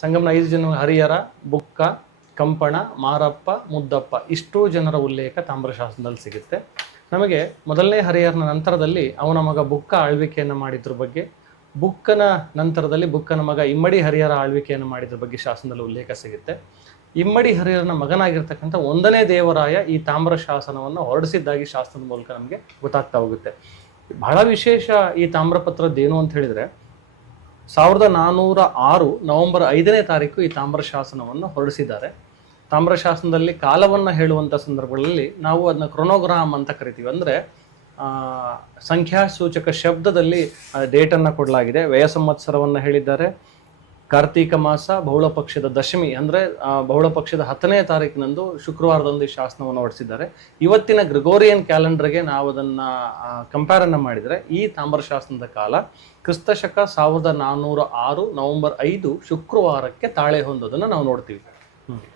ಸಂಗಮನ 5 ಜನ ಹರಿಹರ, ಬುಕ್ಕ, ಕಂಪಣ, ಮಾರಪ್ಪ, ಮುದ್ದಪ್ಪ ಇಷ್ಟೂ ಜನರ ಉಲ್ಲೇಖ ತಾಮ್ರಶಾಸನದಲ್ಲಿ ಸಿಗುತ್ತೆ. ನಮಗೆ ಮೊದಲನೇ ಹರಿಹರನ ನಂತರದಲ್ಲಿ ಅವನ ಮಗ ಬುಕ್ಕ ಆಳ್ವಿಕೆಯನ್ನು ಮಾಡಿದ್ರ ಬಗ್ಗೆ, ಬುಕ್ಕನ ನಂತರದಲ್ಲಿ ಬುಕ್ಕನ ಮಗ ಇಮ್ಮಡಿ ಹರಿಹರ ಆಳ್ವಿಕೆಯನ್ನು ಮಾಡಿದ್ರ ಬಗ್ಗೆ ಶಾಸನದಲ್ಲಿ ಉಲ್ಲೇಖ ಸಿಗುತ್ತೆ. ಇಮ್ಮಡಿ ಹರಿಹರನ ಮಗನಾಗಿರ್ತಕ್ಕಂಥ 1ನೇ ದೇವರಾಯ ಈ ತಾಮ್ರ ಶಾಸನವನ್ನು ಹೊರಡಿಸಿದ್ದಾಗಿ ಶಾಸನದ ಮೂಲಕ ನಮಗೆ ಗೊತ್ತಾಗ್ತಾ ಹೋಗುತ್ತೆ. ಬಹಳ ವಿಶೇಷ ಈ ತಾಮ್ರಪತ್ರದ್ದೇನು ಅಂತ ಹೇಳಿದ್ರೆ 1406 ನವೆಂಬರ್ 5ನೇ ತಾರೀಕು ಈ ತಾಮ್ರ ಶಾಸನವನ್ನು ಹೊರಡಿಸಿದ್ದಾರೆ. ತಾಮ್ರ ಶಾಸನದಲ್ಲಿ ಕಾಲವನ್ನು ಹೇಳುವಂಥ ಸಂದರ್ಭಗಳಲ್ಲಿ ನಾವು ಅದನ್ನ ಕ್ರೊನೋಗ್ರಾಮ್ ಅಂತ ಕರಿತೀವಿ. ಅಂದರೆ ಸಂಖ್ಯಾಸೂಚಕ ಶಬ್ದದಲ್ಲಿ ಡೇಟನ್ನು ಕೊಡಲಾಗಿದೆ. ವ್ಯಯ ಸಂವತ್ಸರವನ್ನು ಹೇಳಿದ್ದಾರೆ. ಕಾರ್ತೀಕ ಮಾಸ ಬಹುಳ ಪಕ್ಷದ ದಶಮಿ ಅಂದರೆ ಬಹುಳ ಪಕ್ಷದ 10ನೇ ತಾರೀಕಿನಂದು ಶುಕ್ರವಾರದಂದು ಈ ಶಾಸನವನ್ನು ಹೊರಡಿಸಿದ್ದಾರೆ. ಇವತ್ತಿನ ಗ್ರಿಗೋರಿಯನ್ ಕ್ಯಾಲೆಂಡರ್ಗೆ ನಾವು ಅದನ್ನು ಕಂಪೇರನ್ನು ಮಾಡಿದರೆ ಈ ತಾಮ್ರ ಶಾಸನದ ಕಾಲ ಕ್ರಿಸ್ತಶಕ 1406 ನವೆಂಬರ್ 5 ಶುಕ್ರವಾರಕ್ಕೆ ತಾಳೆ ಹೊಂದೋದನ್ನು ನಾವು ನೋಡ್ತೀವಿ.